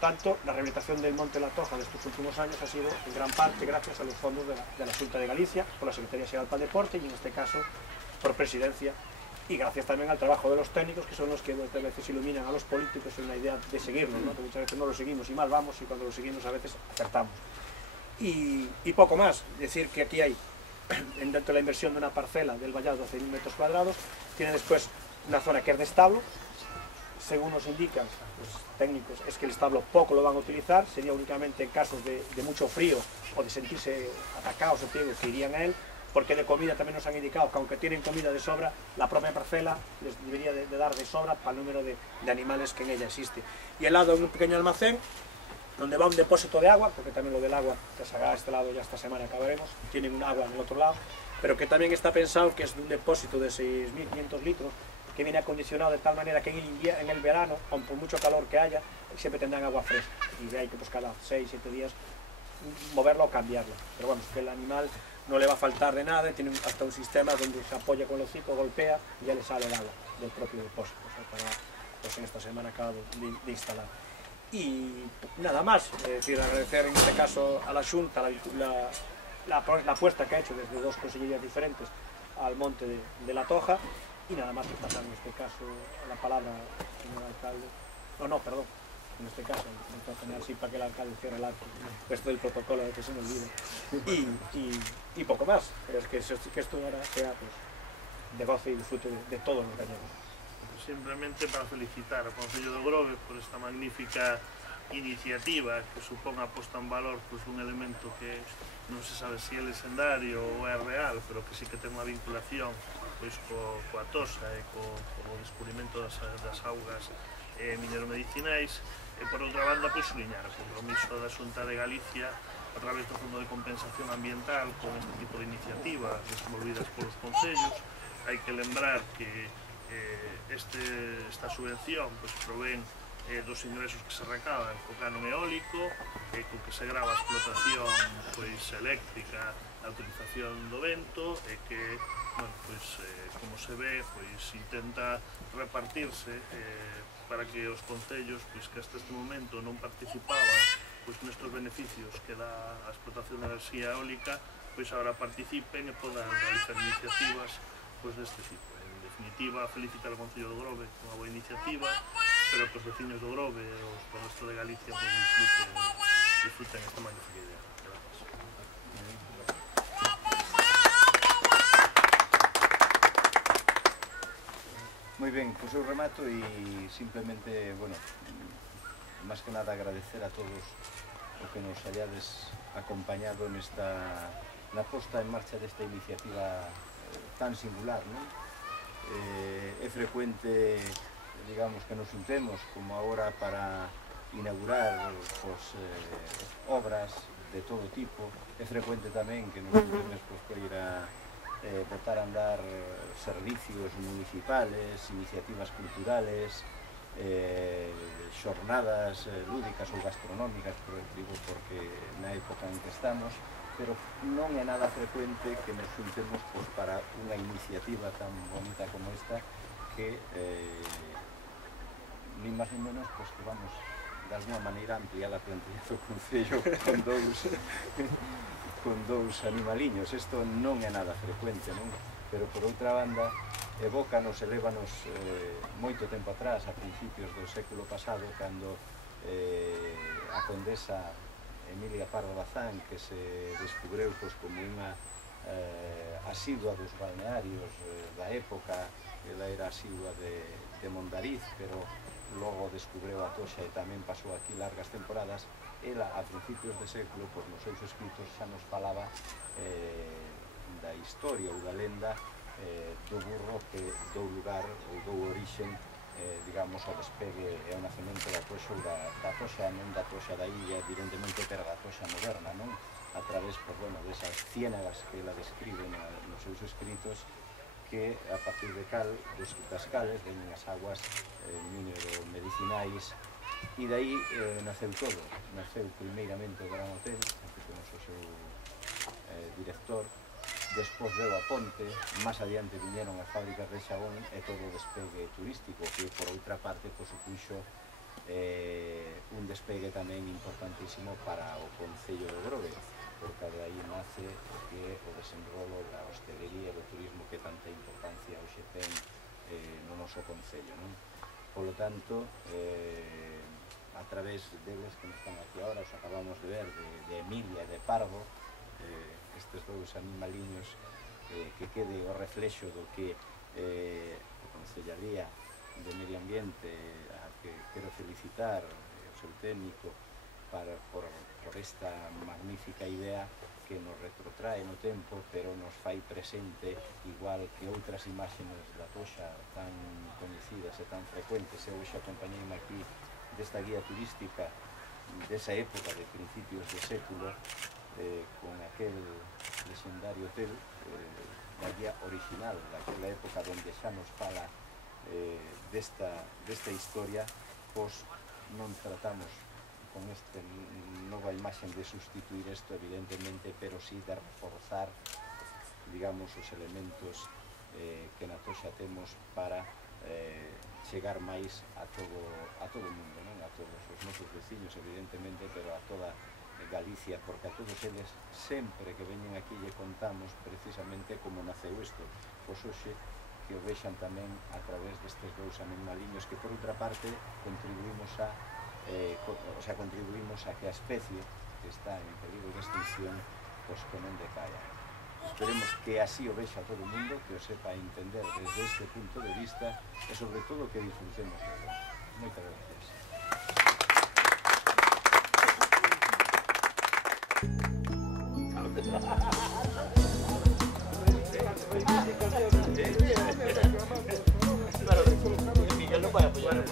tanto, la rehabilitación del Monte La Toja de estos últimos años ha sido en gran parte gracias a los fondos de la Xunta de Galicia, por la Secretaría Xeral para el Deporte y en este caso por Presidencia, y gracias también al trabajo de los técnicos, que son los que muchas veces iluminan a los políticos en la idea de seguirnos, ¿no? Que muchas veces no lo seguimos y mal vamos, y cuando lo seguimos a veces acertamos. Y poco más, decir que aquí hay, dentro de la inversión de una parcela del vallado de 12.000 metros cuadrados, tiene después una zona que es de establo. Según nos indican los técnicos, es que el establo poco lo van a utilizar, sería únicamente en casos de mucho frío o de sentirse atacados o ciegos que irían a él, porque de comida también nos han indicado que aunque tienen comida de sobra, la propia parcela les debería de dar de sobra para el número de animales que en ella existe. Y al lado hay un pequeño almacén donde va un depósito de agua, porque también lo del agua que se haga a este lado ya esta semana acabaremos, tienen un agua en el otro lado, pero que también está pensado que es de un depósito de 6.500 litros, que viene acondicionado de tal manera que en el verano, aun por mucho calor que haya, siempre tendrán agua fresca, y hay que pues cada 6-7 días moverlo o cambiarlo. Pero bueno, es que el animal no le va a faltar de nada, tiene hasta un sistema donde se apoya con el hocico, golpea y ya le sale el agua del propio depósito, o sea, para, pues en esta semana acabo de instalar. Y nada más, es decir, agradecer en este caso a la Xunta la apuesta que ha hecho desde dos consellerías diferentes al Monte de La Toja, y nada más que pasar en este caso la palabra al señor alcalde, perdón, en este caso, vamos a tener así para que el alcalde cierre el acto, esto del protocolo de que se me olvide, y poco más, pero es que esto ahora sea pues, de goce y disfrute de todos los gallegos. Simplemente para felicitar ao Concello do Grove por esta magnífica iniciativa que supón a posta en valor pues, un elemento que non se sabe se é legendario ou é real, pero que sí que ten unha vinculación pois, coa tosa e co descubrimento das augas mineromedicinais, e por outra banda pois, suliñar o compromiso da Xunta de Galicia a través do Fondo de Compensación Ambiental con este tipo de iniciativas desenvolvidas polos concellos. Hai que lembrar que esta subvención pues, provén dos ingresos que se recaban co canon eólico, co que se grava a explotación pues, eléctrica, a utilización do vento, e que, bueno, pues, como se ve, pues, intenta repartirse para que os concellos pues, que hasta este momento non participaban pues, nestes beneficios que dá a explotación de enerxía eólica, pues, agora participen e podan realizar iniciativas pues, deste tipo. En definitiva, felicitar ao Concello do Grove con unha boa iniciativa, pero que os veciños do Grove e os do resto de Galicia pues, disfruten esta magnífica idea. Gracias. Moi ben, pois eu remato e simplemente, bueno, máis que nada agradecer a todos o que nos hayades acompañado na posta en marcha desta iniciativa tan singular, non? É frecuente, digamos, que nos juntemos como agora para inaugurar pues, obras de todo tipo. É frecuente tamén que nos juntemos pues, para ir a botar a andar servicios municipales, iniciativas culturales, xornadas lúdicas ou gastronómicas, digo, porque na época en que estamos, pero non é nada frecuente que nos juntemos pues, para unha iniciativa tan bonita como esta que nin máis nin menos pues, que vamos de alguma maneira ampliar a plantilla do Concello con dous animaliños. Isto non é nada frecuente, non? Pero por outra banda evócanos, elévanos moito tempo atrás, a principios do século pasado, cando a condesa Emilia Pardo Bazán, que se descubreu pues, como unha asidua dos balnearios da época. Ela era asidua de Mondariz, pero logo descubreu a Toxa e tamén pasou aquí largas temporadas. Ela, a principios de século, pues, nos seus escritos xa nos falaba da historia ou da lenda do burro que dou lugar ou dou orixen digamos, ao despegue e ao nacemento da Toxa ou da Toxa, non da Toxa da illa, evidentemente, pero da Toxa moderna, non? A través, pues, bueno, desas ciénagas que ela describe nos seus escritos, que a partir das cales venen as aguas mineromedicinais, e dai naceu todo. Naceu primeiramente o Gran Hotel, que temos o seu director. Despois veu a ponte, máis adiante viñeron as fábricas de xabón e todo o despegue turístico, que por outra parte supuxo un despegue tamén importantísimo para o Concello de Grove, porque de aí nace que o desenrolo da hostelería e do turismo que tanta importancia hoxe ten no noso Concello, non? Polo tanto, a través deles que nos están aquí ahora, os acabamos de ver, de Emilia e de Pardo, estes dous animaliños, que quede o reflexo do que a Concellaría de Medio Ambiente, a que quero felicitar o seu técnico por esta magnífica idea que nos retrotrae no tempo, pero nos fai presente, igual que outras imágenes da Toxa tan coñecidas e tan frecuentes. Eu hoxe acompañeime aquí desta guía turística desa época de principios de século, con aquel legendario hotel da guía original daquela época donde xa nos fala desta historia. Pois non tratamos con esta nova imagen de sustituir isto, evidentemente, pero sí de reforzar, digamos, os elementos que na Toxa temos para chegar máis a todo o mundo, non? A todos os nosos veciños, evidentemente, pero a toda Galicia, porque a todos eles, sempre que veñen aquí, lle contamos precisamente como naceu isto. Pois hoxe que o vexan tamén a través destes dous animaliños que, por outra parte, contribuímos a que a especie que está en peligro de extinción pois que non decaia. Esperemos que así o vexa todo o mundo, que o sepa entender desde este punto de vista e, sobre todo, que disfrutemos dele. Moitas gracias. Miguel no puede apoyar el